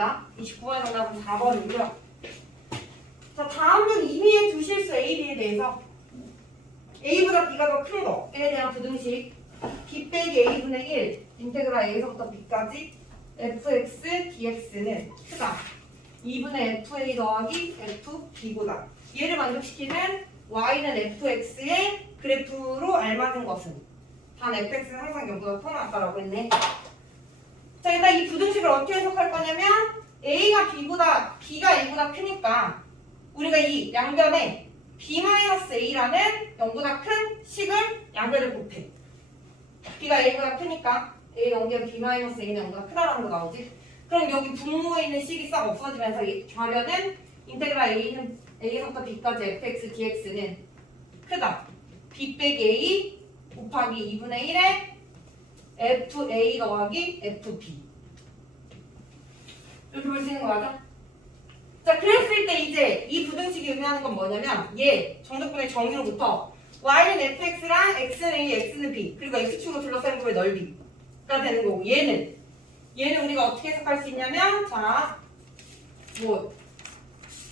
4번입니다. 29번의 정답은 4번이고요. 자, 다음은 임의의 두 실수 A, B에 대해서 A보다 B가 더 큰 거에 대한 부등식 B 빼기 A분의 1 인테그랄 A에서부터 B까지 fx, dx는 크다. 2분의 fa 더하기 fb보다 얘를 만족시키는 y는 fx의 그래프로 알맞은 것은 단 fx는 항상 0보다 커 낫다라고 했네. 자 일단 이 부등식을 어떻게 해석할 거냐면 a가 b보다 b가 a보다 크니까 우리가 이 양변에 b-a라는 0보다 큰 식을 양변을 곱해. b가 a보다 크니까 a 넘겨 b-a는 0보다 크다라는 거 나오지. 그럼 여기 분모에 있는 식이 싹 없어지면서 이 좌변은 인테그랄 a는 a에서부터 b까지 fx dx는 크다. b 빼기 a 곱하기 2분의 1에 fa 더하기 fb 이렇게 볼 수 있는 거 맞아? 자 그랬을 때 이제 이 부등식이 의미하는 건 뭐냐면 얘 정적분의 정의로부터 y는 fx랑 x는 a, x는 b 그리고 x축으로 둘러싼 부의 넓이가 되는 거고 얘는 얘는 우리가 어떻게 해석할 수 있냐면 자뭐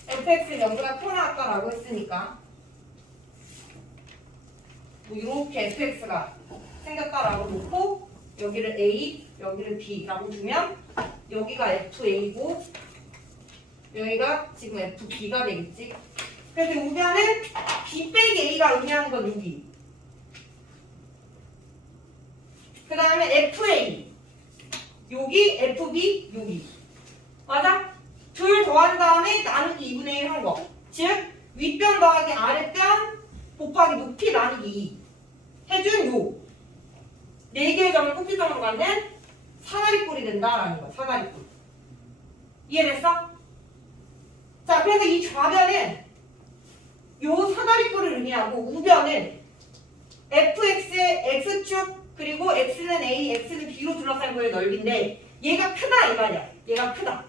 fx는 0보다 커 나왔다라고 했으니까 뭐 이렇게 fx가 생겼다라고 놓고 여기를 a 여기를 b라고 두면 여기가 fa고 여기가 지금 fb가 되겠지 그래서 우변은 b 빼기 a가 의미하는 건 여기 그 다음에 fa 여기 FB 여기 맞아? 둘 더한 다음에 나누기 2분의 1 한 거. 즉 윗변 더하기 아랫변 곱하기 높이 나누기 2 해준 요. 네 개의 점을 꼭지점으로 갖는 사다리꼴이 된다라는 거야. 사다리꼴. 이해됐어? 자, 그래서 이 좌변은 요 사다리꼴을 의미하고 우변은 fx의 x축 그리고 x는 a, x는 b로 둘러싼 거의 넓이인데 얘가 크다 이 말이야. 얘가 크다.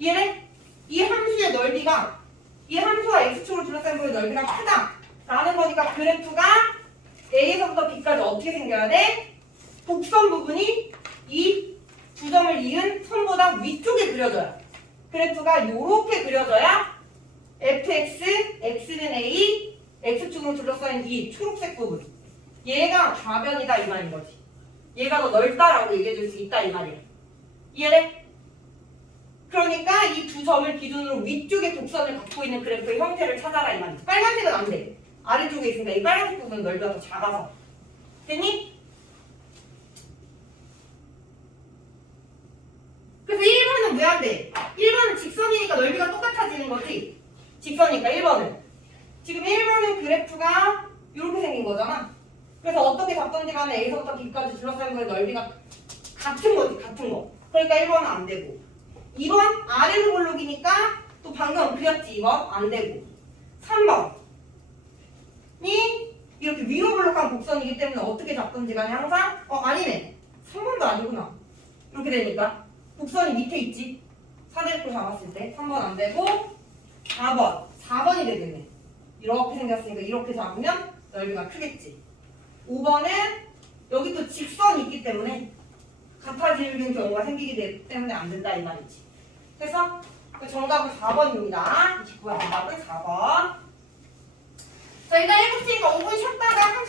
얘네 이 함수의 넓이가 이 함수와 x축으로 둘러싼 거의 넓이가 크다. 라는 거니까 그래프가 a에서부터 b까지 어떻게 생겨야 돼? 곡선 부분이 이 두 점을 이은 선보다 위쪽에 그려져요. 그래프가 이렇게 그려져야 fx, x는 a, x축으로 둘러싸인 이 초록색 부분 얘가 좌변이다 이 말인 거지. 얘가 더 넓다라고 얘기해 줄 수 있다 이 말이야. 이해돼? 그러니까 이 두 점을 기준으로 위쪽에 곡선을 갖고 있는 그래프의 형태를 찾아라 이 말이지. 빨간색은 안 돼. 아래쪽에 있으니까 이 빨간색 부분은 넓이가 더 작아서. 됐니? 그래서 1번은 왜 안 돼? 1번은 직선이니까 넓이가 똑같아지는 거지. 직선이니까 1번은. 지금 1번은 그래프가 이렇게 생긴 거잖아. 그래서 어떻게 잡던지 간에 A서부터 B까지 둘러싸인 거의 넓이가 같은 거지, 같은 거. 그러니까 1번은 안 되고. 2번 아래로 볼록이니까 또 방금 그렸지, 2번 안 되고. 3번 이 이렇게 위로 볼록한 곡선이기 때문에 어떻게 잡던지 간에 항상 어 아니네. 3번도 아니구나. 이렇게 되니까 곡선이 밑에 있지. 사대를 잡았을 때 3번 안 되고 4번 4번이 되겠네. 이렇게 생겼으니까 이렇게 잡으면 넓이가 크겠지. 5번은 여기 또 직선이 있기 때문에 같아지는 경우가 생기기 되- 때문에 안 된다 이 말이지. 그래서 그 정답은 4번입니다. 29번 정답은 4번. 자 일단 7시니까 5분 쉬었다가 30분